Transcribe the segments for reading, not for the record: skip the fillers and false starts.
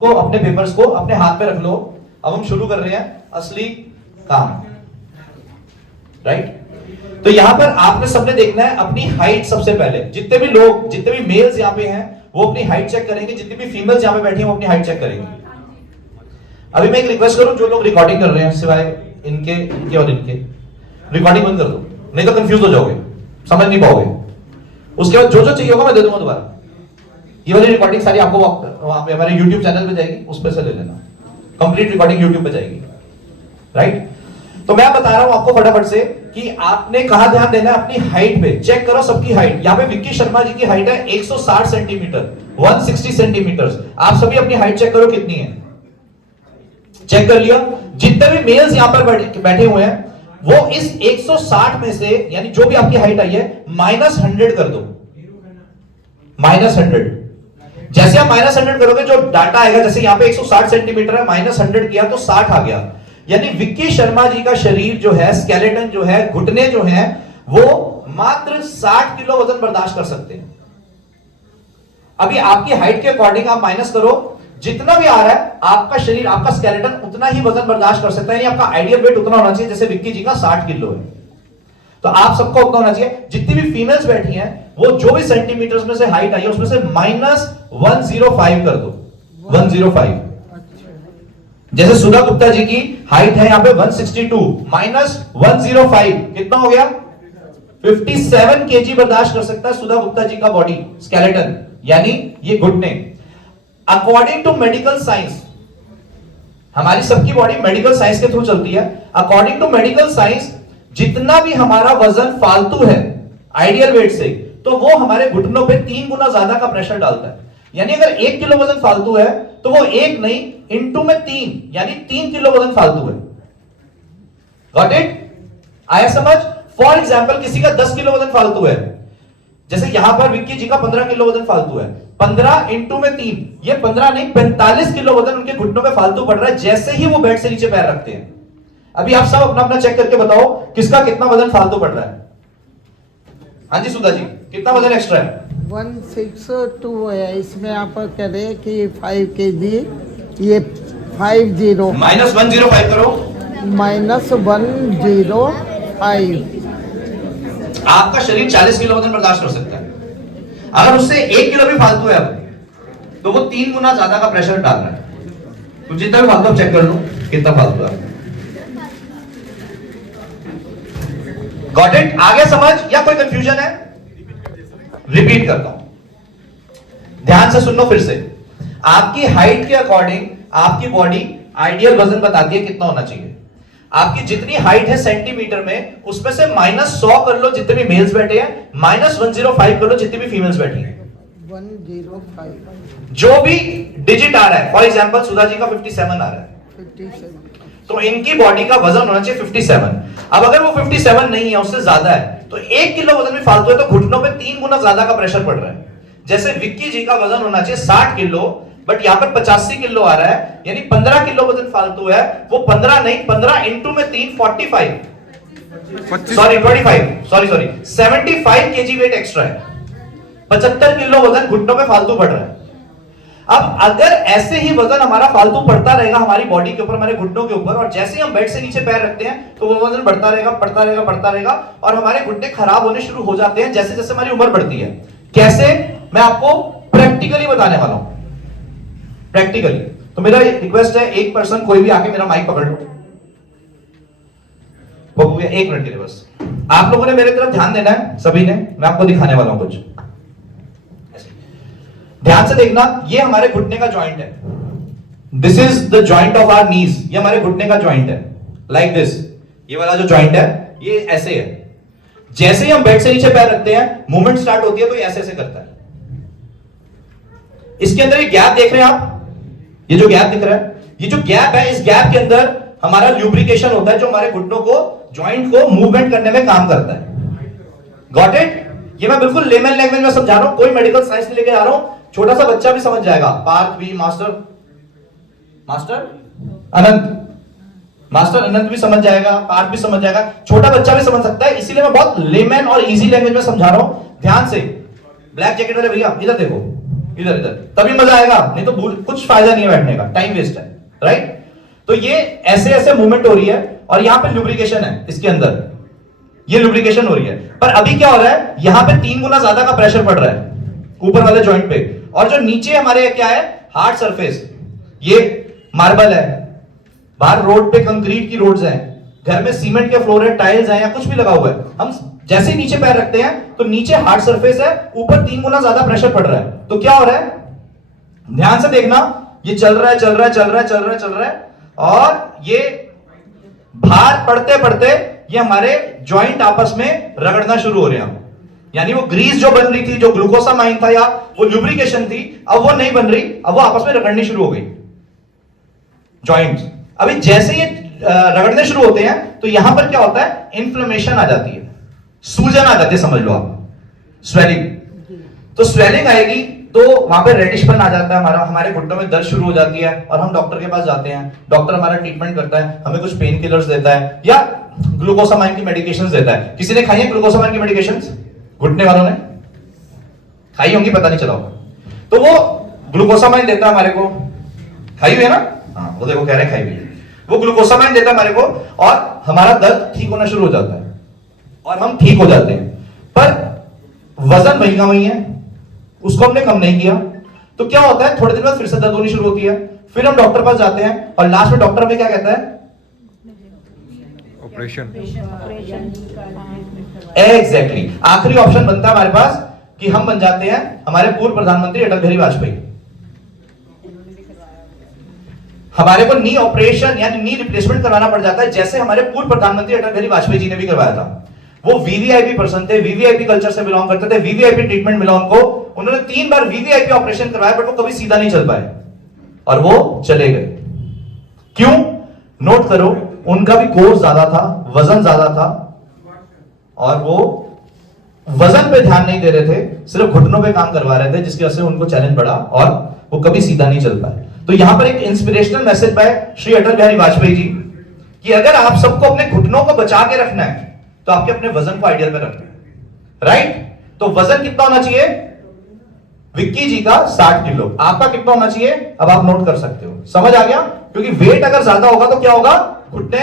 को अपने पेपर्स को अपने हाथ में रख लो। अब हम शुरू कर रहे हैं असली काम, राइट। तो यहां पर आपने सबने देखना है अपनी हाइट। सबसे पहले जितने भी लोग, जितने भी मेल्स यहां पे हैं वो अपनी हाइट चेक करेंगे, जितनी भी फीमेल्स यहां पे बैठी हैं वो अपनी हाइट चेक करेंगी। अभी मैं एक रिक्वेस्ट करूं, जो लोग रिकॉर्डिंग कर रहे हैं सिवाय इनके और इनके, रिकॉर्डिंग बंद कर दो, नहीं तो कंफ्यूज हो जाओगे, समझ नहीं पाओगे। उसके बाद जो जो चाहिए होगा मैं दे दूंगा दोबारा। ये वाली रिकॉर्डिंग सारी आपको वहां पे हमारे YouTube चैनल पे जाएगी, उस पे से ले लेना। कंप्लीट रिकॉर्डिंग YouTube पे जाएगी, राइट। तो मैं बता रहा हूं आपको फटाफट से कि आपने कहां ध्यान देना है, अपनी हाइट पे। चेक करो सबकी हाइट। यहां पे विक्की शर्मा जी की हाइट है 160 सेंटीमीटर, 160 सेंटीमीटर। आप सभी अपनी हाइट चेक करो कितनी है। चेक कर लिया। जितने भी मेल्स यहां पर बैठे हुए हैं वो इस 160 में से, यानी जो भी आपकी हाइट आई है, -100 कर दो। -100। जैसे आप -100 करोगे जो डाटा आएगा, जैसे यहां पे 160 सेंटीमीटर है, -100 किया तो 60 आ गया। यानी विक्की शर्मा जी का शरीर जो है, स्केलेटन जो है, घुटने जो है, वो मात्र 60 किलो वजन बर्दाश्त कर सकते हैं। अभी आपकी हाइट के अकॉर्डिंग आप माइनस करो, जितना भी आ रहा है आपका शरीर, आपका स्केलेटन उतना ही वजन बर्दाश्त कर सकता है। यानी आपका आइडियल वेट उतना होना चाहिए जैसे विक्की जी का 60 किलो है, तो आप सबको उतना होना चाहिए। जितनी भी फीमेल्स बैठी हैं वो जो भी सेंटीमीटर्स में से हाइट आई है उसमें से -105 कर दो। 105। जैसे सुधा गुप्ता जी की हाइट है यहां पे 162, -105 कितना हो गया? 57 केजी बर्दाश्त कर सकता है सुधा गुप्ता जी का बॉडी स्केलेटन, यानी ये घुटने। अकॉर्डिंग टू मेडिकल साइंस, हमारी सबकी बॉडी मेडिकल साइंस के थ्रू चलती है। अकॉर्डिंग टू मेडिकल साइंस जितना भी हमारा वजन फालतू है आइडियल वेट से, तो वो हमारे घुटनों पे 3 गुना ज्यादा का प्रेशर डालता है। यानी अगर 1 किलो वजन फालतू है तो वो 1 नहीं, इंटू में 3, यानी 3 किलो वजन फालतू है। Got it? आया समझ? फॉर एग्जाम्पल किसी का 10 किलो वजन फालतू है, जैसे यहां पर विक्की जी का 15 किलो वजन फालतू है, 15 इंटू में 3, ये 15 नहीं 45 किलो वजन उनके घुटनों पे फालतू पड़ रहा है जैसे ही वो बेड से नीचे पैर रखते हैं। अभी आप सब अपना अपना चेक करके बताओ किसका कितना वजन फालतू पड़ रहा है। हाँ जी सुधा जी, कितना वजन एक्स्ट्रा है? 162 है। इसमें आप कह रहे हैं कि 5 kg, ये 50 -105 करो। -105। आपका शरीर 40 किलो वजन बर्दाश्त कर सकता है। अगर उससे 1 किलो भी फालतू है अब, तो वो 3 गुना ज्यादा का प्रेशर डाल रहा है। तो जितना भी फालतू चेक कर लो कितना फालतू है। Got it? आगे समझ या कोई कंफ्यूजन है? रिपीट करता हूं, ध्यान से सुन लो फिर से। आपकी हाइट के अकॉर्डिंग आपकी बॉडी आइडियल वजन बताती है कितना होना चाहिए। आपकी जितनी हाइट है सेंटीमीटर में, उसमें से -100 कर लो जितने भी मेल्स बैठे हैं, -105 कर लो जितनी भी फीमेल्स बैठी हैं। 105 जो भी डिजिट आ रहा है, फॉर एग्जांपल सुधा जी का 57 आ रहा है, 57। तो इनकी बॉडी का वजन होना चाहिए 57। अब अगर वो 57 नहीं है, उससे ज्यादा है, तो 1 किलो वजन भी फालतू है, तो घुटनों पे 3 गुना ज्यादा का प्रेशर पड़ रहा है। जैसे विक्की जी का वजन होना चाहिए 60 किलो, बट यहां पर 85 किलो आ रहा है, यानी 15 किलो वजन फालतू है। वो 15 नहीं, 15 इंटू में 3, 45, sorry 25, sorry 75 KG weight extra है। 75 किलो वजन घुटनों पे फालतू पड़ रहा है। अब अगर ऐसे ही वजन हमारा फालतू पड़ता रहेगा हमारी बॉडी के ऊपर, हमारे घुटनों के ऊपर, और जैसे ही हम बेड से नीचे पैर रखते हैं तो वो वजन बढ़ता रहेगा, बढ़ता रहेगा, बढ़ता रहेगा, और हमारे घुटने खराब होने शुरू हो जाते हैं जैसे जैसे हमारी उम्र बढ़ती है। कैसे? मैं आपको प्रैक्टिकली बताने वाला हूं, प्रैक्टिकली। तो मेरा रिक्वेस्ट है, एक पर्सन कोई भी आके मेरा माइक पकड़ लो। बबू 1 मिनट के लिए बस। आप लोगों ने मेरे तरफ ध्यान देना है, सभी ने। मैं आपको दिखाने वाला हूं कुछ, ध्यान से देखना। ये हमारे घुटने का जॉइंट है, this is the joint of our knees. ये हमारे घुटने का जॉइंट है, लाइक दिस। ये वाला जो जॉइंट है ये ऐसे है। जैसे ही हम बेड से नीचे पैर रखते हैं, मूवमेंट स्टार्ट होती है, तो ये ऐसे ऐसे करता है। इसके अंदर ये गैप देख रहे हैं आप, ये जो गैप दिख रहा है, ये जो गैप है, इस गैप के अंदर हमारा ल्यूब्रिकेशन होता है जो हमारे घुटनों को, जॉइंट को मूवमेंट करने में काम करता है। Got it? ये मैं बिल्कुल लेमन लैंग्वेज में समझा रहा हूं, कोई मेडिकल साइंस नहीं लेके आ रहा हूं, छोटा सा बच्चा भी समझ जाएगा। पार्थ भी, मास्टर अनंत भी समझ जाएगा, पार्थ भी समझ जाएगा, छोटा बच्चा भी समझ सकता है। इसीलिए मैं बहुत लेमन और इजी लैंग्वेज में समझा रहा हूं। ध्यान से, ब्लैक जैकेट वाले भैया इधर देखो, इधर इधर, तभी मजा आएगा, नहीं तो कुछ फायदा नहीं है बैठने का, टाइम वेस्ट है, राइट। तो ये ऐसे ऐसे मूवमेंट हो रही है और यहां पे लुब्रिकेशन है इसके अंदर, ये लुब्रिकेशन हो रही है। पर अभी क्या हो रहा है, यहां पे 3 गुना ज्यादा का प्रेशर पड़ रहा है ऊपर वाले जॉइंट पे, और जो नीचे हमारे क्या है, हार्ड सरफेस, ये मार्बल है, बाहर रोड पे कंक्रीट की रोड्स हैं, घर में सीमेंट के फ्लोर है, टाइल्स हैं या कुछ भी लगा हुआ है, हम जैसे ही नीचे पैर रखते हैं तो नीचे हार्ड सरफेस है, ऊपर 3 गुना ज्यादा प्रेशर पड़ रहा है। तो क्या हो रहा है, ध्यान से देखना, ये चल रहा है चल रहा है चल रहा है चल रहा है चल रहा है, और ये भार पड़ते पड़ते ये हमारे जॉइंट आपस में रगड़ना शुरू हो रहे हैं। यानी वो ग्रीस जो बन रही थी, जो ग्लूकोसामाइन था या वो लुब्रिकेशन थी, अब वो नहीं बन रही, अब वो आपस में रगड़नी शुरू हो गई जॉइंट्स। अभी जैसे ये रगड़ने शुरू होते हैं तो यहां पर क्या होता है, इन्फ्लेमेशन आ जाती है, सूजन आ जाती है, समझ लो आप, स्वेलिंग। तो स्वेलिंग आएगी तो वहां पे रेडिशपन आ जाता है, हमारे घुटनों में दर्द शुरू हो जाती है, और हम डॉक्टर के पास जाते हैं, डॉक्टर हमारा ट्रीटमेंट करता है, हमें कुछ पेन किलर्स देता है या ग्लूकोसामाइन की मेडिकेशंस देता है। किसी ने खाई है ग्लूकोसामाइन की मेडिकेशंस, घुटने वालों ने खाई होंगी, पता नहीं चला होगा। तो वो ग्लूकोसामाइन देता है हमारे को, खाई हुई है ना, हाँ वो देखो कह रहे हैं खाई हुई है, वो ग्लूकोसामाइन देता है हमारे को और हमारा दर्द ठीक होना शुरू हो जाता है और हम ठीक हो जाते हैं। पर वजन वही का वही है, उसको हमने कम नहीं किया, तो क्या होता है, थोड़े दिन बाद फिर से दर्द होनी शुरू होती है, फिर हम डॉक्टर पास जाते हैं और लास्ट में डॉक्टर हमें क्या कहता है, ऑपरेशन। एग्जैक्टली आखिरी ऑप्शन बनता है हमारे पास कि हम बन जाते हैं हमारे पूर्व प्रधानमंत्री अटल बिहारी वाजपेयी। हमारे को नी ऑपरेशन यानी नी रिप्लेसमेंट करवाना पड़ जाता है, जैसे हमारे पूर्व प्रधानमंत्री अटल बिहारी वाजपेयी जी ने भी करवाया था। वो वीवीआईपी पर्सन थे, वीवीआईपी कल्चर से बिलोंग करते थे, वीवीआईपी ट्रीटमेंट मिला उनको, उन्होंने 3 बार वीवीआईपी ऑपरेशन करवाया, बट वो कभी सीधा नहीं चल पाए और वो चले गए। क्यों? नोट करो, उनका भी कोर्स ज्यादा था, वजन ज्यादा था, और वो वजन पे ध्यान नहीं दे रहे थे, सिर्फ घुटनों पे काम करवा रहे थे, जिसकी वजह से उनको चैलेंज बढ़ा और वो कभी सीधा नहीं चल पाए। तो यहां पर एक inspirational message bye Shri Atal Bihari Vajpayee ji कि अगर आप सबको अपने घुटनों को बचा के रखना है तो आपके अपने वजन को आइडियल में रखना है, राइट। तो वजन कितना होना चाहिए, विक्की जी का 60 किलो, आपका कितना होना चाहिए, अब आप नोट कर सकते हो, समझ आ गया। क्योंकि वेट अगर ज्यादा होगा तो क्या होगा, घुटने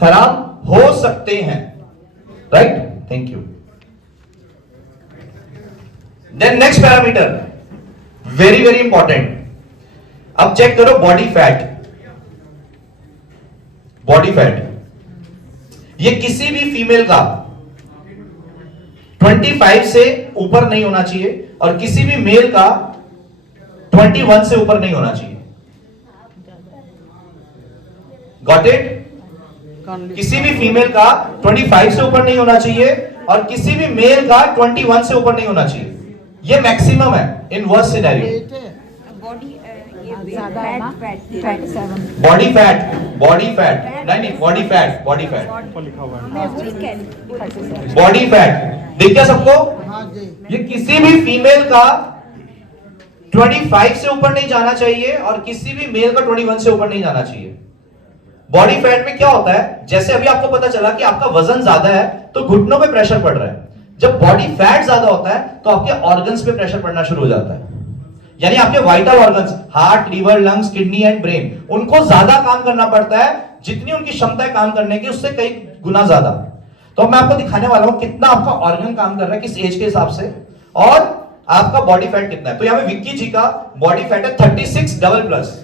खराब हो सकते हैं, right. Thank you. Then next parameter very very important, अब चेक करो बॉडी फैट। बॉडी फैट ये किसी भी फीमेल का 25 से ऊपर नहीं होना चाहिए और किसी भी मेल का 21 से ऊपर नहीं होना चाहिए। Got it? किसी भी फीमेल का 25 से ऊपर नहीं होना चाहिए और किसी भी मेल का 21 से ऊपर नहीं होना चाहिए। ये मैक्सिमम है in worst scenario. Body fat body fat नहीं body fat body fat body fat दिख गया सबको? हाँ जी। ये किसी भी फीमेल का 25 से ऊपर नहीं जाना चाहिए और किसी भी मेल का 21 से ऊपर नहीं जाना चाहिए। बॉडी फैट में क्या होता है, जैसे अभी आपको पता चला कि आपका वजन ज्यादा है तो घुटनों पे प्रेशर पड़ रहा है। जब बॉडी फैट ज्यादा होता है तो आपके ऑर्गन्स पे प्रेशर पड़ना शुरू हो जाता है, यानी आपके vital organs heart, liver, lungs, kidney and brain, उनको ज्यादा काम करना पड़ता है, जितनी उनकी क्षमता है काम करने की उससे कई गुना ज्यादा। तो मैं आपको दिखाने वाला हूं कितना आपका ऑर्गन काम कर रहा है किस एज के हिसाब से और आपका बॉडी फैट कितना है। तो यहां पे विक्की जी का बॉडी फैट है 36 डबल प्लस।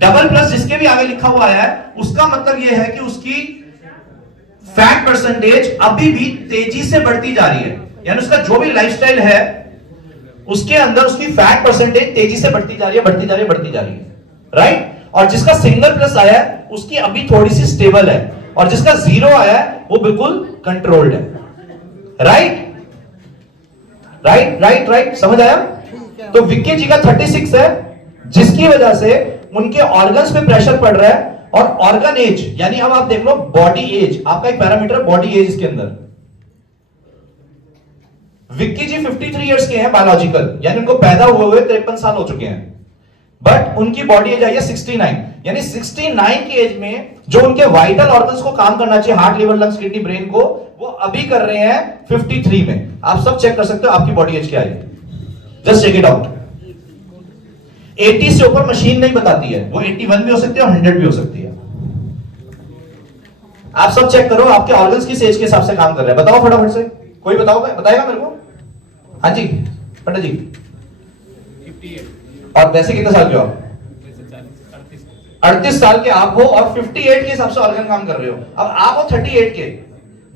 डबल प्लस जिसके भी आगे लिखा हुआ है उसका मतलब यह है कि उसकी फैट परसेंटेज अभी भी तेजी से बढ़ती जा रही है, यानी उसका जो भी लाइफस्टाइल है उसके अंदर उसकी फैट परसेंटेज तेजी से बढ़ती जा रही है, बढ़ती जा रही है, बढ़ती जा रही है, राइट। और जिसका सिंगल प्लस आया है उसकी अभी थोड़ी सी स्टेबल है और जिसका 0 आया है वो बिल्कुल कंट्रोल्ड है, राइट राइट राइट राइट, समझ आया? तो विक्की जी का 36 है, जिसकी वजह से उनके ऑर्गन्स पे प्रेशर पड़ रहा है। और ऑर्गन एज यानी अब आप देख लो बॉडी एज, आपका एक पैरामीटर बॉडी एज इसके अंदर। विक्की जी 53 इयर्स के हैं बायोलॉजिकल, यानी उनको पैदा हुए 53 साल हो चुके हैं, बट उनकी बॉडी एज आई है 69, यानी 69 की एज में जो उनके वाइटल ऑर्गन्स को काम करना चाहिए, heart, liver, lungs, kidney, brain को, वो अभी कर रहे हैं 53 में। आप सब चेक कर सकते हो आपकी बॉडी एज क्या है। Just check it out. 80 से ऊपर मशीन नहीं बताती है, वो 81 भी हो सकती है और 100 भी हो सकती है। आप सब चेक करो आपके ऑर्गन्स किस एज के हिसाब से काम कर रहे हैं, बताओ फटाफट से, कोई बताएगा मेरे को? हाँ जी पंडित जी। 58। और वैसे कितने साल के हो आप? 38 साल के आप हो और 58 के हिसाब से ऑर्गन काम कर रहे हो। अब आप हो 38 के,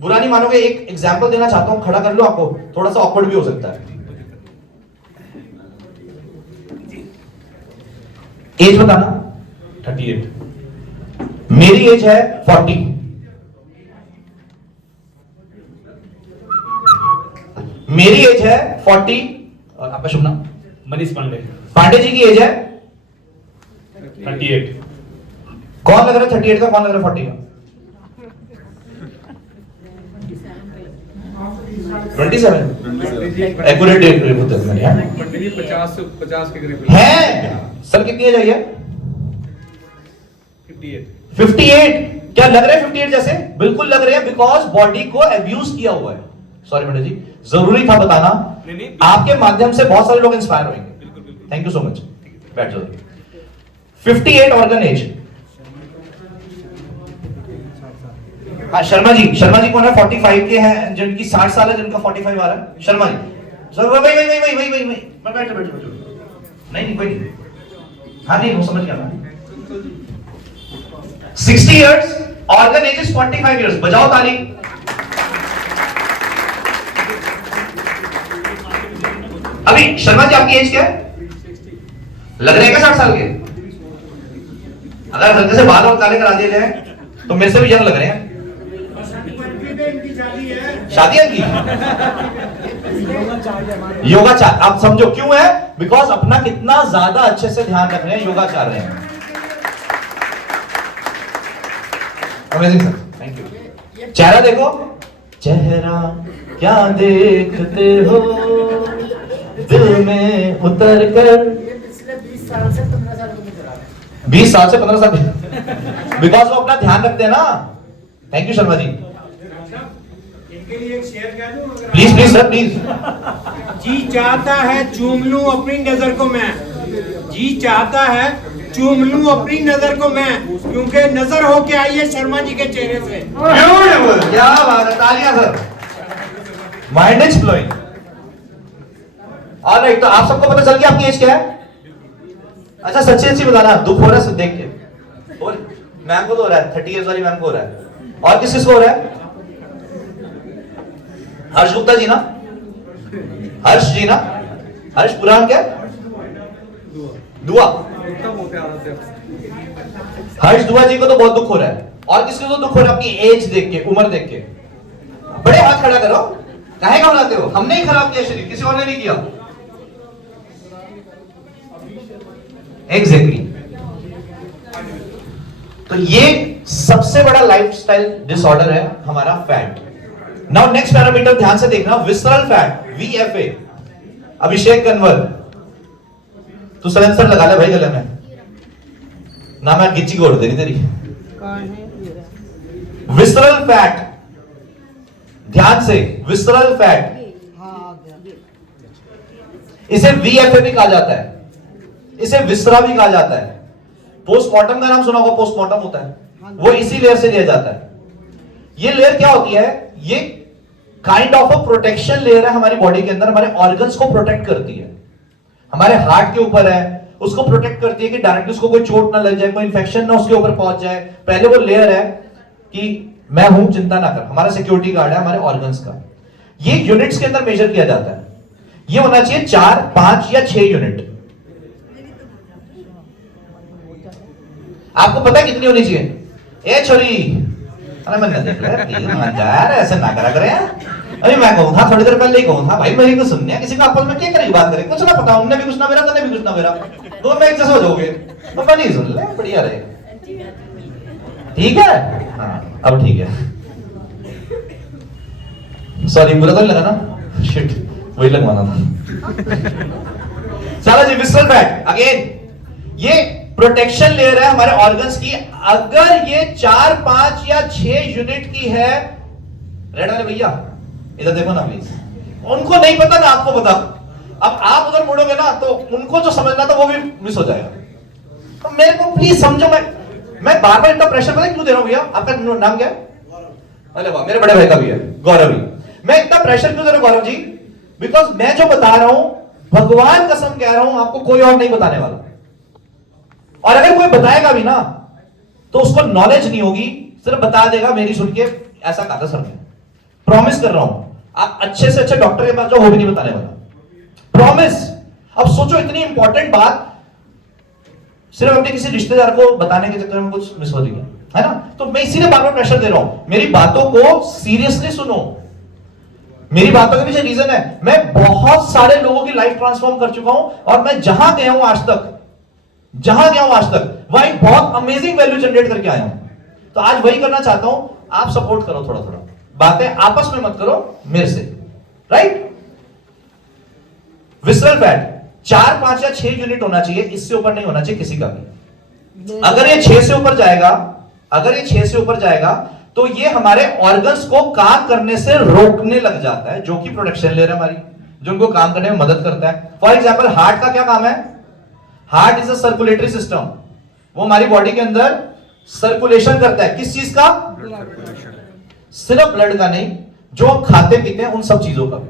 बुरा नहीं मानोगे, एक एग्जांपल देना चाहता हूं, खड़ा कर लो, आपको थोड़ा सा ऑकवर्ड भी हो सकता है। एज बताना। 38। मेरी एज है 40। मेरी एज है 40। और आपका शुभ नाम? मनीष पांडे। पांडे जी की एज है 38। कौन लग रहा है 38 का, कौन लग रहा है 40 का? 27 एक्यूरेट डेट होता है मैंने यार। 50 के करीब है सर, कितनी एज आई है? 58। 58। क्या लग रहा है 58 जैसे? बिल्कुल लग रहे हैं, बिकॉज बॉडी को अब्यूज किया हुआ है। सॉरी मैडम जी, जरूरी था बताना, आपके माध्यम से बहुत सारे लोग इंस्पायर होंगे। थैंक यू सो मच, बैठ जाओ। 58 ऑर्गन एज। हाँ शर्मा जी कौन है? 45 के हैं, जिनकी 60 साल है, जिनका 45 आ रहा है। शर्मा जी सर, वही मैं बैठ नहीं कोई नहीं। हाँ नहीं वो समझ गया मैं। 60 years, organ age is 45 years. बजाओ ताली। अभी शर्मा जी आपकी एज क्या है? लग रहे हैं क्या 60 साल के? अगर हल्के से बाल और काले करा दिए जाए तो मेरे से भी यंग लग रहे हैं। शादी है इनकी? योगा चाह, आप समझो क्यों है? बिकॉज अपना कितना ज्यादा अच्छे से ध्यान रख रहे हैं, योगा चाह रहे हैं। Amazing sir, thank you. चेहरा देखो, चेहरा क्या देखते हो दिल में उतर कर। 20 साल से 15 साल बिकॉज वो अपना ध्यान रखते हैं ना। Thank you Sharma ji. Please sir please. जी चाहता है चूम लूं अपनी नजर को मैं, जी चाहता है चूम लूं अपनी नजर को मैं, क्योंकि नजर होके आई है शर्मा जी के चेहरे से। ब्यूटीफुल, क्या बात है, तालियां sir. Mind is flowing. Alright, तो आप सबको पता चल गया आपकी एज क्या है? अच्छा सच्ची बताना, दुख हो रहा है देख के? और मैम को तो हो रहा है, 30 इयर्स वाली मैम को हो रहा है। और किस को हो रहा है? हर्ष गुप्ता जी ना, हर्ष जी ना, हर्ष पुराण क्या? दुआ। हर्ष दुआ जी को तो बहुत दुख हो रहा है। और किसको तो दुख हो रहा है? अपनी एज देख के, उम्र देख के। बड़े हाथ खड़ा करो, काहे घबराते हो? हमने ही खराब किया शरीर, किसी और ने नहीं किया। एग्जैक्टली। तो ये सबसे बड़ा लाइफस्टाइल डिसऑर्डर है हमारा फैट। नाउ नेक्स्ट पैरामीटर ध्यान से देखना, विसरल फैट, VFA। अभिषेक कन्वर, तू सलेंसर लगा ले भाई गले में ना, मैं गिच्ची गोड़ देनी तेरी। विसरल फैट, ध्यान से, विसरल फैट, इसे VFA भी कहा जाता है, इसे विसरा भी कहा जाता है। पोस्टमार्टम का नाम सुना होगा, पोस्टमार्टम होता है, वो इसी लेयर से लिया जाता है। ये लेयर क्या होती है? ये kind of a protection layer है हमारी बॉडी के अंदर, हमारे ऑर्गन्स को प्रोटेक्ट करती है। हमारे हार्ट के ऊपर है, उसको प्रोटेक्ट करती है कि डायरेक्टली उसको कोई चोट ना लग जाए, कोई इंफेक्शन ना उसके ऊपर पहुंच जाए। पहले वो लेयर है कि मैं हूं, चिंता ना कर, हमारा सिक्योरिटी गार्ड है हमारे ऑर्गन्स का। ये यूनिट्स के अंदर मेजर किया जाता है। ये होना चाहिए 4, 5 या 6 यूनिट। आपको पता है कितनी होनी चाहिए? ए छोरी, अरे मैं देख यार ऐसे ना करा करे। अरे मैं कहूं था थोड़ी देर पहले ही कहूं था भाई, मेरी को सुनने किसी का आपस में क्या करेगी बात करें, कुछ ना पता, उनने भी कुछ ना मेरा, तूने भी कुछ ना मेरा, दो में एक जैसे हो जाओगे, तो अपन ही सुन ले, बढ़िया रहेगा। ठीक है? हाँ अब ठीक है। सॉरी बुरा तो नहीं लगा ना? शिट, वही लगवाना था। चलो जी, विसरल फैट अगेन, ये प्रोटेक्शन लेयर है हमारे ऑर्गन्स की। अगर ये 4, 5 या 6 यूनिट की है, रेड वाले भैया इधर देखो ना प्लीज, उनको नहीं पता ना आपको पता। अब आप उधर मुड़ोगे ना तो उनको जो समझना था वो भी मिस हो जाएगा। तो मेरे को प्लीज समझो, मैं बार बार इतना प्रेशर पता क्यों दे रहा हूं भैया? आपका नाम क्या है? अरे वाह, मेरे बड़े भाई का भी है, गौरव ही। मैं इतना प्रेशर क्यों दे रहा हूं गौरव जी? बिकॉज मैं जो बता रहा हूं, भगवान कसम कह रहा हूं, आपको कोई और नहीं बताने वाला। और अगर कोई बताएगा भी ना तो उसको नॉलेज नहीं होगी, सिर्फ बता देगा मेरी सुन के ऐसा कहा था सर ने। प्रॉमिस कर रहा हूं, आप अच्छे से अच्छे डॉक्टर के पास जाओ, वो भी नहीं बताने वाला, प्रॉमिस। अब सोचो, इतनी इंपॉर्टेंट बात सिर्फ अपने किसी रिश्तेदार को बताने के चक्कर में कुछ मिस हो रही है ना? तो मैं इसीलिए बार बार प्रेशर दे रहा हूं, मेरी बातों को सीरियसली सुनो। मेरी बातों के पीछे रीजन है, मैं बहुत सारे लोगों की लाइफ ट्रांसफॉर्म कर चुका हूं, और मैं जहां गया हूं आज तक वह एक बहुत अमेजिंग वैल्यू जनरेट करके आया हूं। तो आज वही करना चाहता हूं, आप सपोर्ट करो, थोड़ा थोड़ा बातें आपस में मत करो मेरे से, राइट? विसरल फैट 4, 5 या 6 यूनिट होना चाहिए, इससे ऊपर नहीं होना चाहिए किसी का भी। अगर ये 6 से ऊपर जाएगा तो ये हमारे ऑर्गन्स को काम करने से रोकने लग जाता है, जो कि प्रोडक्शन लेयर हमारी, जो उनको काम करने में मदद करता है। फॉर एग्जाम्पल, हार्ट का क्या काम है? Heart is a circulatory system, वो हमारी बॉडी के अंदर सर्कुलेशन करता है। किस चीज का? सिर्फ ब्लड का नहीं, जो हम खाते पीते हैं उन सब चीजों का भी,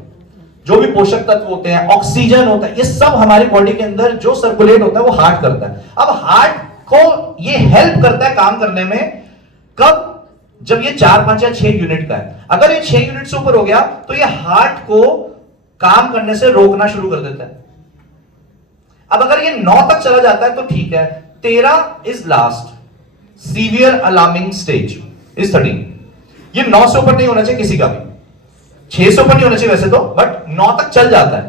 जो भी पोषक तत्व होते हैं, ऑक्सीजन होता है, ये सब हमारी बॉडी के अंदर जो सर्कुलेट होता है वो हार्ट करता है। अब हार्ट को ये हेल्प करता है काम करने में, कब? जब ये 4, 5 या 6 यूनिट का है। अगर ये 6 यूनिट से ऊपर हो गया तो ये हार्ट को काम करने से रोकना शुरू कर देता है। अब अगर ये 9 तक चला जाता है तो ठीक है, 13 is last severe alarming stage, is 13। ये 9 से ऊपर नहीं होना चाहिए किसी का भी, 6 से ऊपर नहीं होना चाहिए वैसे तो, बट 9 तक चल जाता है।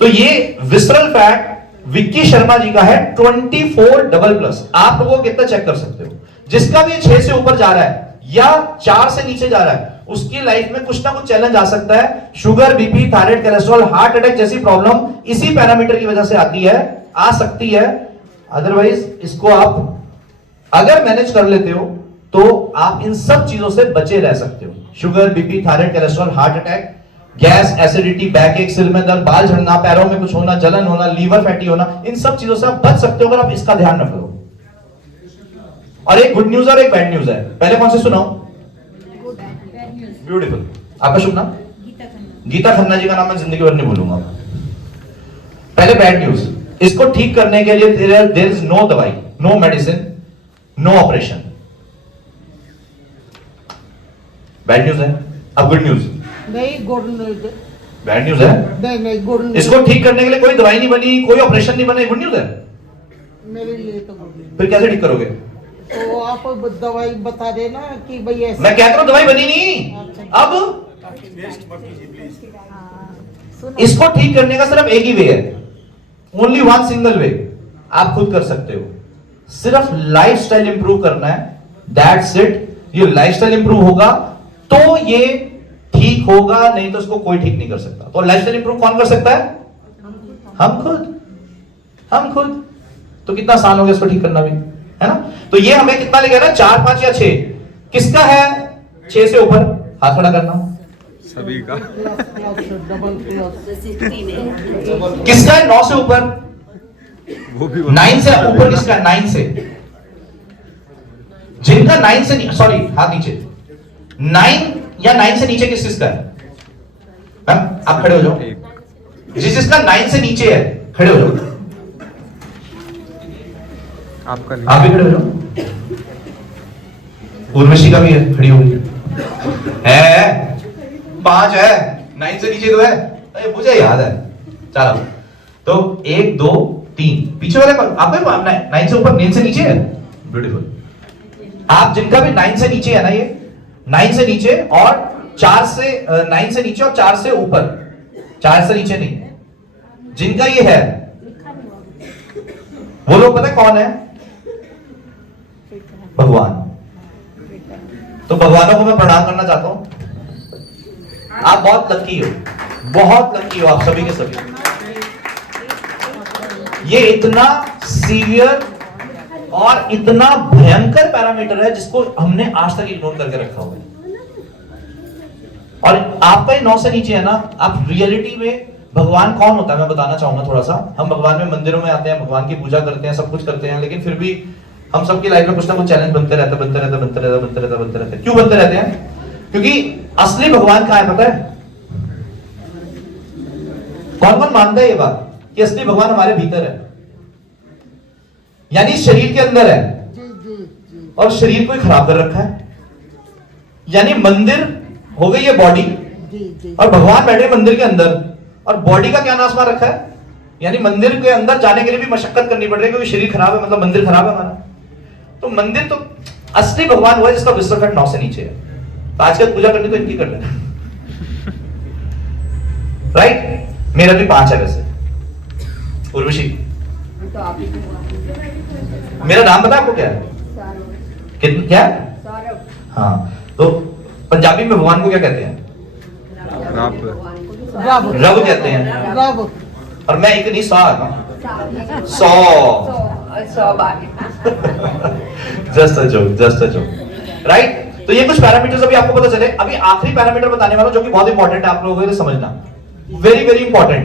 तो ये विसरल फैट विक्की शर्मा जी का है 24++। आप लोगों को कितना चेक कर सकते हो? जिसका भी 6 से ऊपर जा रहा है या 4 से नीचे जा रहा है, उसकी लाइफ में कुछ ना कुछ चैलेंज आ सकता है। Sugar, BP, thyroid, cholesterol, heart attack जैसी प्रॉब्लम इसी पैरामीटर की वजह से आती है, आ सकती है। अदरवाइज इसको आप अगर मैनेज कर लेते हो तो आप इन सब चीजों से बचे रह सकते हो। Sugar, BP, thyroid, cholesterol, heart attack, gas, acidity, back एक, सिर में दर्द, बाल झड़ना, पैरों में कुछ होना, जलन होना, लीवर फैटी होना, इन सब चीजों से आप बच सकते हो अगर आप इसका ध्यान रखो। और एक गुड न्यूज और एक बैड न्यूज है। पहले कौन से सुनाओ? ब्यूटीफुल। आपका शुभ नाम? गीता खन्ना जी का नाम मैं जिंदगी भर नहीं भूलूंगा। पहले बैड न्यूज, इसको ठीक करने के लिए देयर इज नो दवाई, no medicine, no operation. Bad news है। अब गुड न्यूज? नहीं, गुड न्यूज। बैड न्यूज है? नहीं, गुड न्यूज। इसको ठीक करने के लिए कोई दवाई नहीं बनी, कोई ऑपरेशन नहीं बने, गुड न्यूज है। मेरे लिए तो गुड न्यूज। फिर कैसे ठीक करोगे? तो आप दवाई बता देना कि भाई ऐसे। मैं कहता हूं दवाई बनी नहीं। अब इसको ठीक करने का सिर्फ एक ही वे है, ओनली वन सिंगल वे। आप खुद कर सकते हो, सिर्फ लाइफस्टाइल इंप्रूव करना है, दैट्स इट। ये लाइफस्टाइल इंप्रूव होगा तो ये ठीक होगा, नहीं तो इसको कोई ठीक नहीं कर सकता। तो लाइफस्टाइल इंप्रूव कौन कर सकता है? हम खुद। तो कितना आसान हो गया इसको ठीक करना भी, है ना? तो ये हमें कितना लगेगा ना, 4, 5 या 6? किसका है 6 से ऊपर? हाथ खड़ा करना सभी का। Double plus. किसका है 9 से ऊपर? वो भी 9 से ऊपर किसका है? 9 से, जिनका 9 से, सॉरी हाथ नीचे, 9 या 9 से नीचे किसका है? मैम आप खड़े हो जाओ, जिसका 9 से नीचे है खड़े हो जाओ। आपका आप भी खड़े हो जाओ। उर्वशी का भी है, खड़ी हो गई है, 5 है, 9 से नीचे तो है, अरे मुझे याद है। चलो तो 1 2 3 पीछे वाले आपको 9 से ऊपर, 9 से नीचे है, ब्यूटीफुल। आप जिनका भी 9 से नीचे है ना, ये 9 से नीचे और 4 से 9 से नीचे और 4 से ऊपर, 4 से नीचे नहीं, जिनका ये है वो लोग पता है कौन है? भगवान। तो भगवानों को मैं प्रणाम करना चाहता हूं। आप बहुत लकी हो, बहुत लकी हो आप सभी के सभी। ये इतना सीवियर और इतना भयंकर पैरामीटर है जिसको हमने आज तक इग्नोर करके रखा हुआ है। और आपका ही 9 से नीचे है ना, आप रियलिटी में भगवान कौन होता है मैं बताना चाहूंगा थोड़ा सा। हम भगवान में मंदिरों में आते हैं, भगवान की पूजा करते हैं, सब कुछ करते हैं, लेकिन फिर भी हम सबकी लाइफ में कुछ ना कुछ चैलेंज बनते रहते हैं। क्यों बनते रहते हैं? क्योंकि असली भगवान कहाँ है पता है? कौन कौन मानता है ये बात कि असली भगवान हमारे भीतर है, यानी शरीर के अंदर है, जी जी जी और शरीर को ही खराब कर रखा है। यानी मंदिर हो गई ये बॉडी, जी जी और भगवान बैठे मंदिर के अंदर, और बॉडी का क्या नाश मार रखा है? यानी मंदिर के अंदर जाने के लिए भी मशक्कत करनी पड़ रही है, क्योंकि शरीर खराब है, मतलब मंदिर खराब है हमारा। तो मंदिर तो असली भगवान हुआ है जिसका विश्वखंड 9 से नीचे है। तो आजकल पूजा करनी तो इनकी कर लेना, राइट? मेरा भी 5 है वैसे। उर्वशी, मेरा नाम पता है आपको क्या है? कितना क्या है? हाँ, तो पंजाबी में भगवान को क्या कहते हैं? रब रब रब कहते हैं। रब और मैं एक नहीं 100 जस्ट अ जोक, राइट? तो ये कुछ पैरामीटर्स अभी आपको पता चले। अभी आखिरी पैरामीटर बताने वाला जो कि बहुत इंपॉर्टेंट है आप लोगों को समझना, very very important.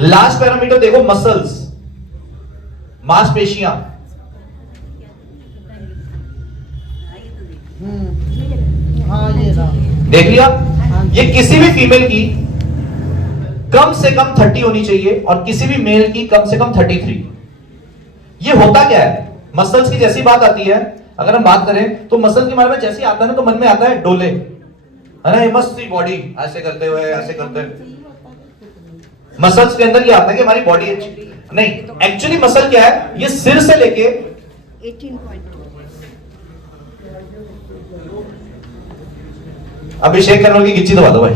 Last parameter देखो, मसल्स, मांसपेशियां। हाँ ये रहा। देख लिया? ये किसी भी फीमेल की कम से कम 30 होनी चाहिए, और किसी भी मेल की कम से कम 33। ये होता क्या है? मसल्स की जैसी बात आती है, अगर हम बात करें तो मसल के बारे में जैसे आता है ना, तो मन में आता है डोले, है ना, ये मस्त सी बॉडी, ऐसे करते हुए ऐसे करते हुए। मसल्स के अंदर ये आता है कि हमारी बॉडी अच्छी नहीं। एक्चुअली मसल क्या है? ये सिर से लेके 18.2 अभिषेक करने की गिच्ची दबा दो भाई,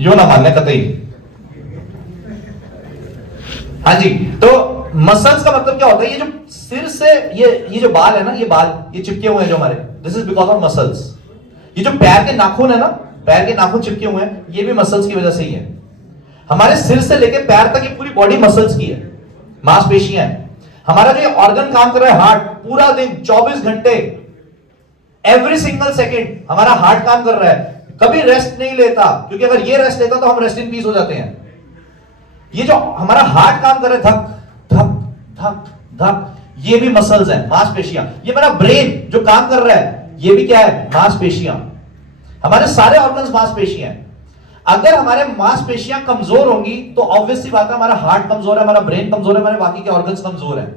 यो ना मानना कतई। हाँ जी, तो मसल्स का मतलब क्या होता है? ये जो सिर से ये जो बाल है ना, ये बाल ये चिपके हुए हैं जो हमारे, this is because of muscles. ये जो पैर के नाखून है ना, पैर के नाखून चिपके हुए हैं, ये भी मसल्स की वजह से ही है। हमारे सिर से लेके पैर तक ये पूरी बॉडी मसल्स की है, मांसपेशियां हैं। हमारा जो ऑर्गन काम कर रहा है, हार्ट, पूरा दिन 24 घंटे एवरी सिंगल सेकेंड हमारा हार्ट काम कर रहा है, कभी रेस्ट नहीं लेता, क्योंकि अगर ये रेस्ट लेता तो हम रेस्ट इन पीस हो जाते हैं। ये जो हमारा हार्ट काम कर रहा है, धक धक धक धक, ये भी मसल्स हैं, मांसपेशियां। ये मेरा ब्रेन जो काम कर रहा है, ये भी क्या है? मांसपेशियां। हमारे सारे ऑर्गन्स मांसपेशियां हैं। अगर हमारे मांसपेशियां कमजोर होंगी तो ऑब्वियस सी बात है हमारा हार्ट कमजोर है, हमारा ब्रेन कमजोर है, हमारे बाकी के ऑर्गन्स कमजोर हैं।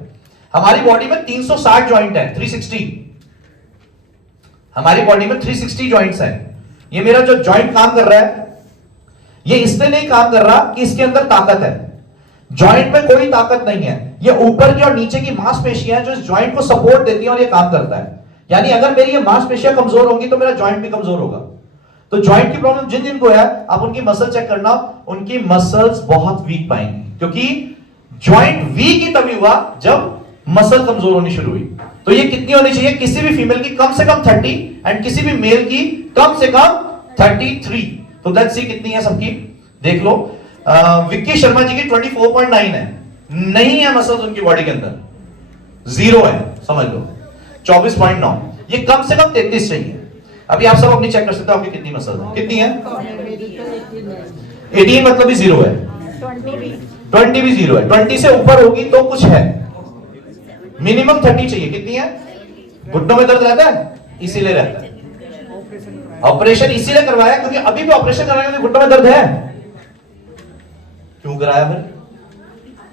हमारी बॉडी में 360 जॉइंट है, 360। हमारी बॉडी में 360 जॉइंट्स हैं। ये मेरा जो जॉइंट काम कर रहा है, ये इसलिए नहीं काम कर रहा कि इसके अंदर ताकत है। जॉइंट में कोई ताकत नहीं है, ये ऊपर की और नीचे की मांसपेशियां हैं जो इस जॉइंट को सपोर्ट देती हैं और ये काम करता है। यानी अगर मेरी ये मांसपेशियां कमजोर होंगी तो मेरा जॉइंट भी कमजोर होगा। तो जॉइंट की प्रॉब्लम जिन जिनको है, आप उनकी मसल चेक करना, उनकी मसल्स बहुत वीक पाएंगे, क्योंकि जॉइंट वीक ही तभी हुआ जब मसल कमजोर होनी शुरू हुई। तो ये कितनी होनी चाहिए? किसी भी फीमेल की कम से कम 30 एंड किसी भी मेल की कम से कम 33। तो लेट्स सी कितनी है सबकी, देख लो। विक्की शर्मा जी की 24.9 है, नहीं है मसल्स उनकी बॉडी के अंदर, 0 है, समझ लो। 24.9, ये कम से कम 33 चाहिए। अभी आप सब अपनी चेक कर सकते हो आपकी कितनी मसल्स है, कितनी है? मेरी तो 18 है। 18 मतलब भी 0 है, 20 भी 0 है। 20 से ऊपर होगी तो कुछ है, मिनिमम 30 चाहिए। कितनी है? घुटनों में दर्द रहता है, इसीलिए रहता है। ऑपरेशन इसीलिए करवाया क्योंकि अभी भी ऑपरेशन कराने के घुटनों में दर्द है। क्यों कराया फिर?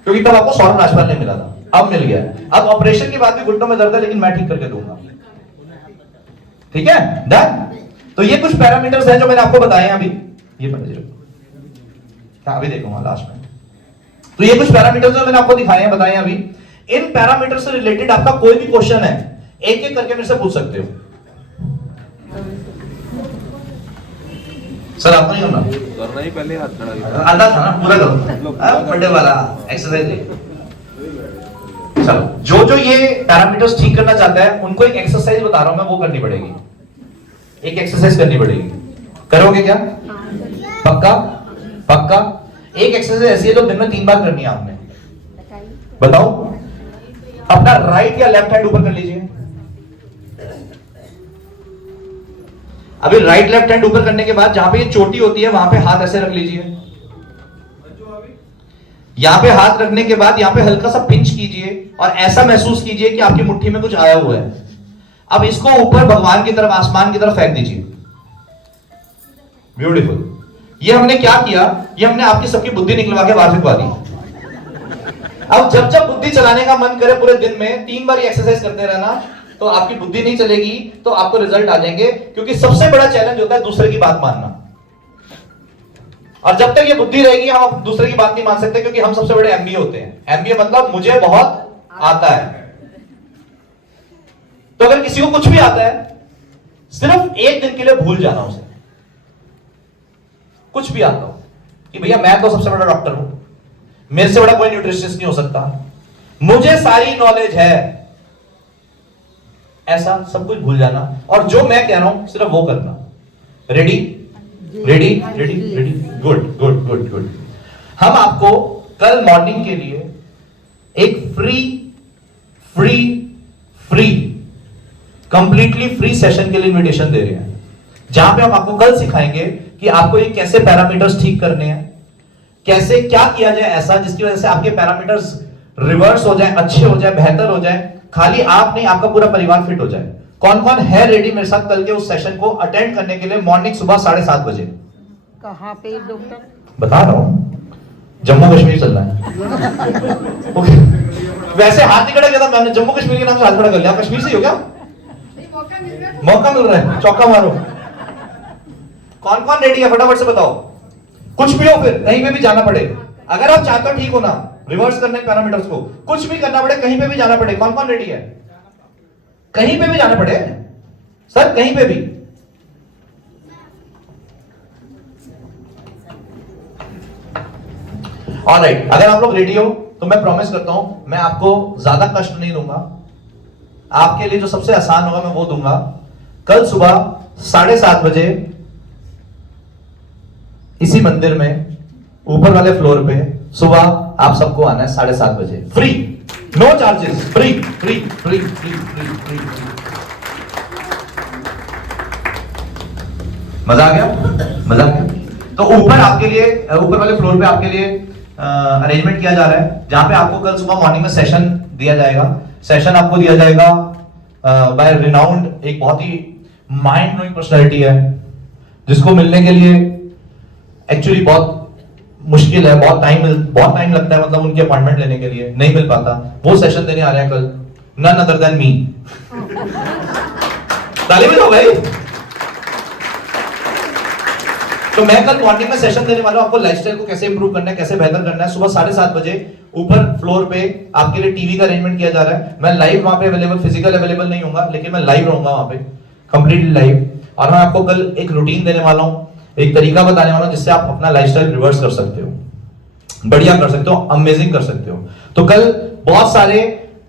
क्योंकि तब आपको सौरभ राजपाल नहीं मिला था, अब मिल गया। अब ऑपरेशन के बाद भी घुटनों में दर्द है, लेकिन मैं ठीक करके दूंगा। ठीक है, डन। तो ये कुछ पैरामीटर्स हैं जो मैंने आपको बताए हैं अभी। ये पता चलो, अभी देखूंगा लास्ट में। तो ये कुछ पैरामीटर्स जो मैंने आपको दिखाए हैं, बताए हैं अभी। इन पैरामीटर से रिलेटेड आपका कोई भी क्वेश्चन है, एक एक करके मेरे से पूछ सकते हो। सर आपको नहीं करना ही पहले हाथ खड़ा आधा था ना, पूरा करो। बर्थडे वाला एक्सरसाइज ले। चलो, जो ये पैरामीटर्स ठीक करना चाहता है उनको एक एक्सरसाइज बता रहा हूं मैं, वो करनी पड़ेगी। एक एक्सरसाइज करनी पड़ेगी, करोगे क्या? पक्का? पक्का। एक एक्सरसाइज ऐसी है जो दिन में 3 बार करनी है आपने। बताओ, अपना राइट या लेफ्ट हैंड ऊपर कर लीजिए। अभी राइट लेफ्ट हैंड ऊपर करने के बाद जहां पे ये चोटी होती है वहां पे हाथ ऐसे रख लीजिए। यहां पे हाथ रखने के बाद यहां पे हल्का सा पिंच कीजिए और ऐसा महसूस कीजिए कि आपकी मुट्ठी में कुछ आया हुआ है। अब इसको ऊपर भगवान की तरफ, आसमान की तरफ फेंक दीजिए। ब्यूटीफुल। ये हमने क्या किया, ये हमने आपकी सबकी बुद्धि निकलवा के बाहर फेंकवा दी। अब जब जब बुद्धि चलाने का मन करे पूरे दिन में 3 बार ये एक्सरसाइज करते रहना, तो आपकी बुद्धि नहीं चलेगी तो आपको रिजल्ट आ जाएंगे। क्योंकि सबसे बड़ा चैलेंज होता है दूसरे की बात मानना, और जब तक ये बुद्धि रहेगी हम दूसरे की बात नहीं मान सकते, क्योंकि हम सबसे बड़े एमबीए होते हैं। एमबीए मतलब मुझे बहुत आता है। तो अगर किसी को कुछ भी आता है, सिर्फ एक दिन के लिए भूल जाना उसे, कुछ भी आता हो, कि भैया मैं तो सबसे बड़ा डॉक्टर हूं, मेरे से बड़ा कोई न्यूट्रिशनिस्ट नहीं हो सकता, मुझे सारी नॉलेज है, ऐसा सब कुछ भूल जाना और जो मैं कह रहा हूं सिर्फ वो करना। Ready ready ready ready, good good good good. हम आपको कल मॉर्निंग के लिए एक free free free completely free session के लिए इनविटेशन दे रहे हैं, जहां पे हम आपको कल सिखाएंगे कि आपको ये कैसे पैरामीटर्स ठीक करने हैं, कैसे क्या किया जाए ऐसा जिसकी वजह से आपके पैरामीटर्स रिवर्स हो जाए, अच्छे हो जाए, बेहतर हो जाए। खाली आप नहीं, आपका पूरा परिवार फिट हो जाए। कौन कौन है रेडी मेरे साथ कल के उस सेशन को अटेंड करने के लिए? मॉर्निंग सुबह 7:30 बजे। कहाँ पे डॉक्टर? बता रहा हूं, जम्मू कश्मीर चलना है। ओके। वैसे हाथ नहीं खड़ा किया था मैंने, जम्मू कश्मीर के नाम से हाथ खड़ा कर लिया। कश्मीर से हो क्या? मौका मिल रहा है, चौका मारो। कौन कौन रेडी है फटाफट से बताओ। कुछ भी हो, फिर कहीं पे भी जाना पड़े, अगर आप चाहते हो ठीक होना, रिवर्स करने पैरामीटर्स को, कुछ भी करना पड़े, कहीं पे भी जाना पड़े, कौन कौन रेडी है? कहीं पे भी जाना पड़े सर, कहीं पे भी। ऑलराइट, अगर आप लोग रेडी हो तो मैं प्रॉमिस करता हूं मैं आपको ज्यादा कष्ट नहीं दूंगा। आपके लिए जो सबसे आसान होगा मैं वो दूंगा। कल सुबह 7:30 बजे इसी मंदिर में ऊपर वाले फ्लोर पे सुबह आप सबको आना है 7:30 बजे। Free, no charges, free free free free free free. मजा आ गया? मजा आ गया? तो ऊपर आपके लिए, ऊपर वाले फ्लोर पे आपके लिए अरेंजमेंट किया जा रहा है, जहां पे आपको कल सुबह मॉर्निंग में सेशन दिया जाएगा। सेशन आपको दिया जाएगा बाय रिनाउंड, एक बहुत ही माइंड ब्लोइंग पर्सनैलिटी है, जिसको मिलने के लिए एक्चुअली बहुत मुश्किल है, बहुत टाइम लगता है, मतलब उनकी अपॉइंटमेंट लेने के लिए नहीं मिल पाता। वो सेशन देने आ रहे हैं कल, नन अदर देन मी। ताली बजाओ भाई। तो मैं कल मॉर्निंग में सेशन देने वाला हूं आपको, लाइफस्टाइल को कैसे इंप्रूव करना है, कैसे बेहतर करना है। सुबह 7:30 बजे ऊपर फ्लोर पे आपके लिए टीवी का अरेंजमेंट किया जा रहा है। मैं लाइव वहां पे अवेलेबल, फिजिकल अवेलेबल नहीं होगा, लेकिन मैं लाइव रहूंगा वहां पे, कंप्लीटली लाइव। और मैं आपको कल एक रूटीन देने वाला हूं, एक तरीका बताने वाला हूं जिससे आप अपना लाइफस्टाइल रिवर्स कर सकते हो, बढ़िया कर सकते हो, अमेजिंग कर सकते हो। तो कल बहुत सारे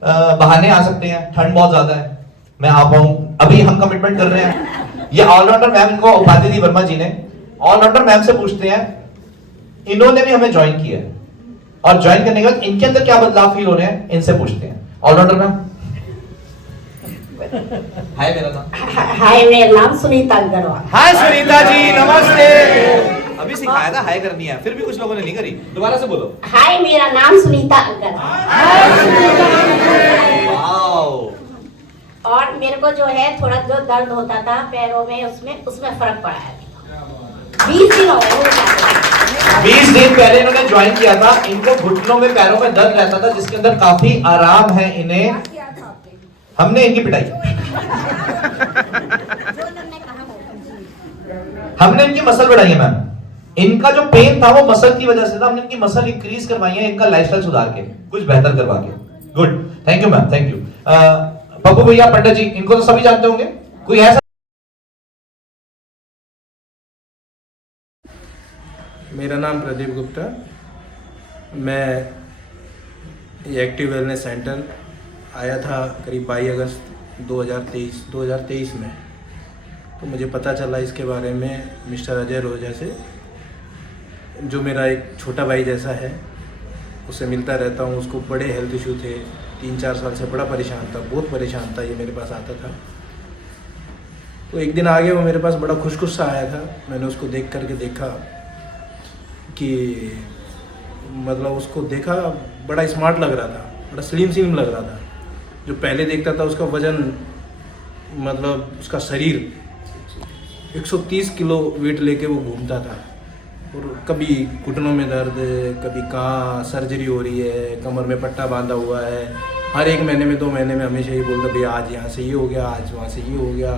बहाने आ सकते हैं, ठंड बहुत ज्यादा है, मैं आ पाऊं, अभी हम कमिटमेंट कर रहे हैं। ये ऑलराउंडर मैम, इनको उपाधि दी वर्मा जी ने, ऑलराउंडर मैम से पूछते हैं, इन्होंने भी हमें ज्वाइन किया है और ज्वाइन करने के बाद इनके अंदर क्या बदलाव फील हो रहे हैं, इनसे पूछते हैं। Allrounder ma'am. हाय, मेरा नाम, हाय, मेरा नाम सुनीता अग्रवाल। हाय सुनीता जी, नमस्ते। अभी सिखाया था हाय करनी है, फिर भी कुछ लोगों ने नहीं करी, दोबारा से बोलो। हाय, मेरा नाम सुनीता अग्रवाल। और मेरे को जो है थोड़ा जो दर्द होता था पैरों में, उसमें फर्क पड़ा है। 20 दिन हो गए। 20 दिन पहले इन्होंने ज्वाइन किया था, इनको घुटनों में, पैरों में दर्द रहता था, जिसके अंदर काफी आराम है इन्हें। हमने इनकी पिटाई, हमने इनकी मसल बढ़ाई है मैम। इनका जो पेन था वो मसल की वजह से था, हमने इनकी मसल इंक्रीज करवाई है, इनका लाइफस्टाइल सुधार के, कुछ बेहतर करवा के। Good, thank you ma'am, thank you. Pappu भैया, पंडित जी, इनको तो सभी जानते होंगे, कोई है? मेरा नाम प्रदीप गुप्ता। मैं ये एक्टिव वेलनेस सेंटर आया था करीब 22 अगस्त 2023 में। तो मुझे पता चला इसके बारे में मिस्टर अजय रोजा से, जो मेरा एक छोटा भाई जैसा है, उससे मिलता रहता हूँ। उसको बड़े हेल्थ इशू थे, 3-4 साल से बड़ा परेशान था, बहुत परेशान था, ये मेरे पास आता था। तो एक दिन आगे वो मेरे पास बड़ा खुश सा आया था। मैंने उसको देख करके देखा कि मतलब उसको देखा, बड़ा स्मार्ट लग रहा था, बड़ा स्लिम लग रहा था। जो पहले देखता था उसका वज़न, मतलब उसका शरीर 130 किलो वेट लेके वो घूमता था, और कभी घुटनों में दर्द, कभी कहाँ सर्जरी हो रही है, कमर में पट्टा बांधा हुआ है, हर 1 महीने में 2 महीने में हमेशा ये बोलता भैया आज यहाँ से ये हो गया, आज वहाँ से ये हो गया।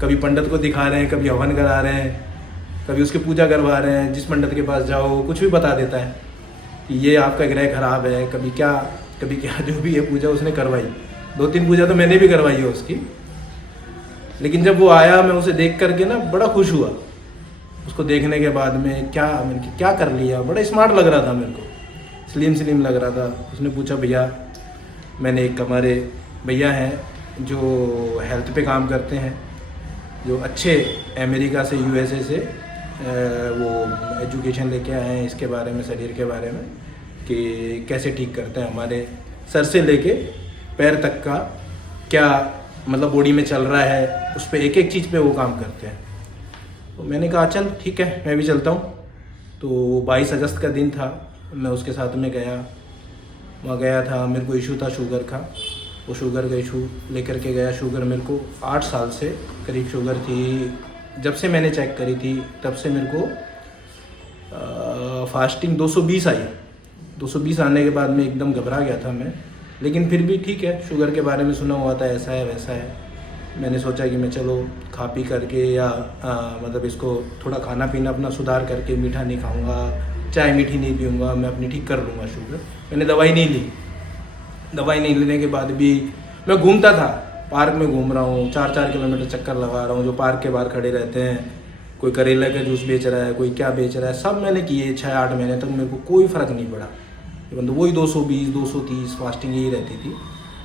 कभी पंडित को दिखा रहे हैं, कभी हवन करा रहे हैं, कभी उसकी पूजा करवा रहे हैं, जिस पंडित के पास जाओ कुछ भी बता देता है कि ये आपका ग्रह खराब है, कभी क्या जो भी है पूजा उसने करवाई। 2-3 पूजा तो मैंने भी करवाई है उसकी। लेकिन जब वो आया, मैं उसे देख करके ना बड़ा खुश हुआ। उसको देखने के बाद में मैंने क्या कर लिया, बड़ा स्मार्ट लग रहा था मेरे को, स्लिम लग रहा था। उसने पूछा भैया, मैंने एक हमारे भैया हैं जो हेल्थ पे काम करते हैं, जो अच्छे अमेरिका से USA से वो एजुकेशन लेके आए हैं इसके बारे में, शरीर के बारे में कि कैसे ठीक करते हैं हमारे सर से लेके पैर तक का क्या मतलब बॉडी में चल रहा है, उस पर एक चीज़ पे वो काम करते हैं। तो मैंने कहा चल ठीक है, मैं भी चलता हूँ। तो 22 अगस्त का दिन था, मैं उसके साथ में गया। वहाँ गया था, मेरे को इशू था शुगर का, वो शुगर का इशू लेकर के गया। शुगर मेरे को 8 साल से करीब शुगर थी। जब से मैंने चेक करी थी तब से मेरे को फास्टिंग 220 आई। 220 आने के बाद में एकदम घबरा गया था मैं, लेकिन फिर भी ठीक है, शुगर के बारे में सुना हुआ था, ऐसा है वैसा है। मैंने सोचा कि मैं चलो खा पी करके या मतलब इसको थोड़ा खाना पीना अपना सुधार करके, मीठा नहीं खाऊंगा, चाय मीठी नहीं पीऊँगा, मैं अपनी ठीक कर लूँगा शुगर। मैंने दवाई नहीं ली। दवाई नहीं लेने के बाद भी मैं घूमता था, पार्क में घूम रहा हूँ, 4-4 किलोमीटर चक्कर लगा रहा हूँ। जो पार्क के बाहर खड़े रहते हैं, कोई करेला का जूस बेच रहा है, कोई क्या बेच रहा है, सब मैंने किए 6-8 महीने तक। मेरे को कोई फ़र्क नहीं पड़ा। मतलब वही 220, 230 फास्टिंग यही रहती थी।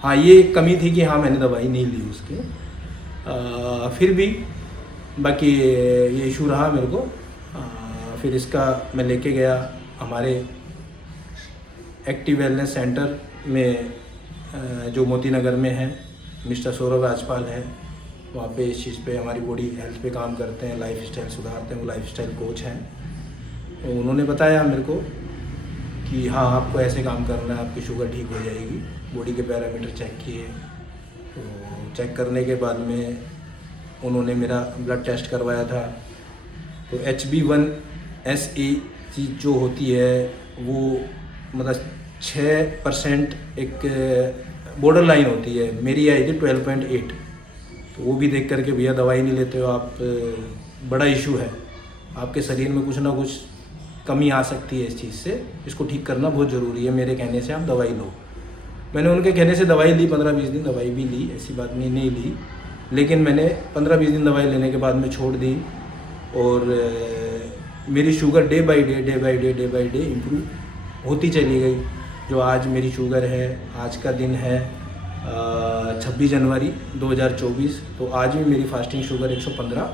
हाँ, ये एक कमी थी कि हाँ मैंने दवाई नहीं ली उसकी। फिर भी बाकी ये इशू रहा मेरे को। फिर इसका मैं लेके गया हमारे एक्टिव वेलनेस सेंटर में, जो मोती नगर में है। मिस्टर सौरभ राजपाल है वहाँ पे। इस चीज़ पे हमारी बॉडी हेल्थ पे काम करते हैं, लाइफ स्टाइल सुधारते हैं, वो लाइफ स्टाइल कोच हैं। तो उन्होंने बताया मेरे को कि हाँ आपको ऐसे काम करना है, आपकी शुगर ठीक हो जाएगी। बॉडी के पैरामीटर चेक किए, तो चेक करने के बाद में उन्होंने मेरा ब्लड टेस्ट करवाया था। तो HB1SA चीज़ जो होती है वो मतलब 6% एक बॉर्डर लाइन होती है। मेरी आई थी 12.8। तो वो भी देख करके भैया दवाई नहीं लेते हो आप, बड़ा इशू है, आपके शरीर में कुछ ना कुछ कमी आ सकती है इस चीज़ से, इसको ठीक करना बहुत ज़रूरी है, मेरे कहने से आप दवाई लो। मैंने उनके कहने से दवाई ली, 15-20 दिन दवाई भी ली, ऐसी बात नहीं ली। लेकिन मैंने 15-20 दिन दवाई लेने के बाद में छोड़ दी, और मेरी sugar day by day improve होती चली गई। जो आज मेरी शुगर है, आज का दिन है 26 जनवरी 2024, तो आज भी मेरी फास्टिंग शुगर 115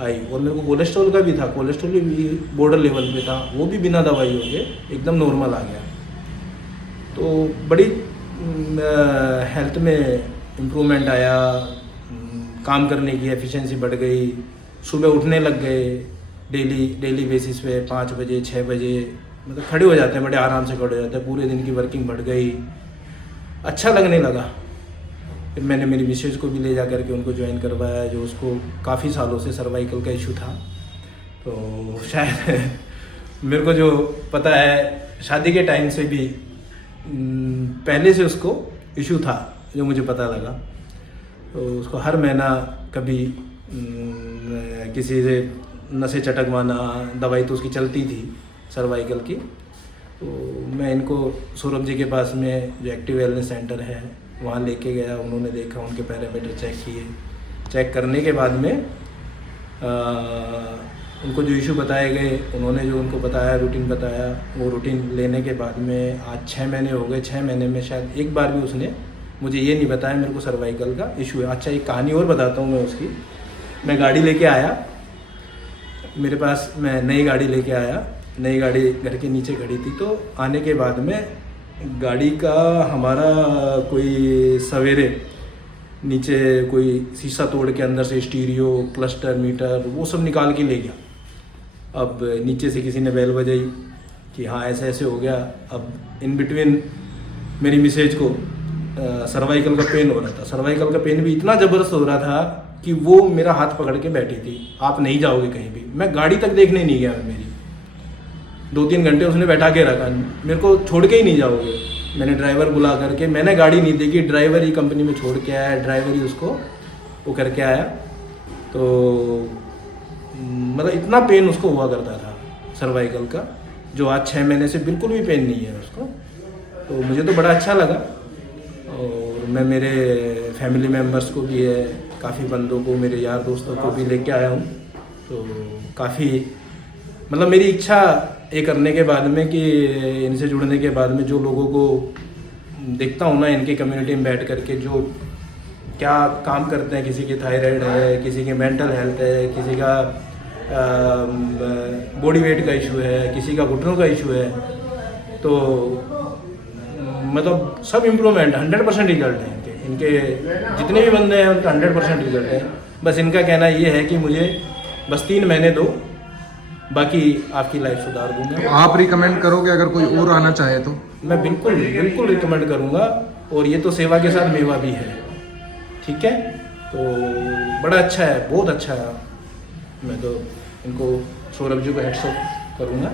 आई। और मेरे को कोलेस्ट्रॉल का भी था, कोलेस्ट्रॉल भी बॉर्डर लेवल पे था, वो भी बिना दवाइयों के एकदम नॉर्मल आ गया। तो बड़ी हेल्थ में इम्प्रूवमेंट आया, काम करने की एफिशिएंसी बढ़ गई, सुबह उठने लग गए डेली बेसिस पे 5 बजे 6 बजे, मतलब खड़े हो जाते हैं, बड़े आराम से खड़े हो जाते हैं, पूरे दिन की वर्किंग बढ़ गई, अच्छा लगने लगा। फिर मैंने मेरी मिसेज को भी ले जा करके उनको ज्वाइन करवाया, जो उसको काफ़ी सालों से सर्वाइकल का इशू था। तो शायद मेरे को जो पता है, शादी के टाइम से भी पहले से उसको इशू था, जो मुझे पता लगा। तो उसको हर महीना कभी किसी से नसें चटकवाना, दवाई तो उसकी चलती थी सर्वाइकल की। तो मैं इनको सौरभ जी के पास में जो एक्टिव वेलनेस सेंटर है वहाँ लेके गया। उन्होंने देखा, उनके पैरामीटर चेक किए। चेक करने के बाद में उनको जो इशू बताए गए, उन्होंने जो उनको बताया, रूटीन बताया, वो रूटीन लेने के बाद में आज 6 महीने हो गए। 6 महीने में शायद एक बार भी उसने मुझे ये नहीं बताया मेरे को सर्वाइकल का इशू है। अच्छा, एक कहानी और बताता हूँ मैं उसकी। मैं गाड़ी लेके आया, मेरे पास मैं नई गाड़ी लेके आया, नई गाड़ी घर के नीचे खड़ी थी। तो आने के बाद में गाड़ी का हमारा कोई सवेरे नीचे कोई शीशा तोड़ के अंदर से स्टीरियो, क्लस्टर, मीटर वो सब निकाल के ले गया। अब नीचे से किसी ने बेल बजाई कि हाँ ऐसे ऐसे हो गया। अब इन बिटवीन मेरी मिसेज को सर्वाइकल का पेन हो रहा था। सर्वाइकल का पेन भी इतना ज़बरदस्त हो रहा था कि वो मेरा हाथ पकड़ के बैठी थी, आप नहीं जाओगे कहीं भी। मैं गाड़ी तक देखने नहीं गया। मेरी 2-3 घंटे उसने बैठा के रखा, मेरे को छोड़ के ही नहीं जाओगे। मैंने ड्राइवर बुला करके, मैंने गाड़ी नहीं देखी, ड्राइवर ही कंपनी में छोड़ के आया, ड्राइवर ही उसको वो करके आया। तो मतलब इतना पेन उसको हुआ करता था सर्वाइकल का, जो आज 6 महीने से बिल्कुल भी पेन नहीं है उसको। तो मुझे तो बड़ा अच्छा लगा। और मैं मेरे फैमिली मेम्बर्स को भी है, काफ़ी बंदों को, मेरे यार दोस्तों को भी लेके आया हूँ। तो काफ़ी मतलब मेरी इच्छा ये करने के बाद में कि इनसे जुड़ने के बाद में जो लोगों को देखता हूँ ना, इनकी कम्युनिटी में बैठ करके जो क्या काम करते हैं, किसी की थायराइड है, किसी की मेंटल हेल्थ है, किसी का बॉडी वेट का इशू है, किसी का घुटनों का इशू है, तो मतलब सब इम्प्रूवमेंट 100% रिजल्ट है इनके जितने भी बंदे हैं उनका 100% रिजल्ट है। बस इनका कहना ये है कि मुझे बस 3 महीने दो, बाकी आपकी लाइफ सुधार दूंगा। आप रिकमेंड करोगे अगर कोई और आना चाहे तो? मैं बिल्कुल बिल्कुल रिकमेंड करूंगा। और ये तो सेवा के साथ मेवा भी है, ठीक है। तो बड़ा अच्छा है, बहुत अच्छा है। मैं तो इनको सौरभ जी को हैट्स ऑफ करूँगा।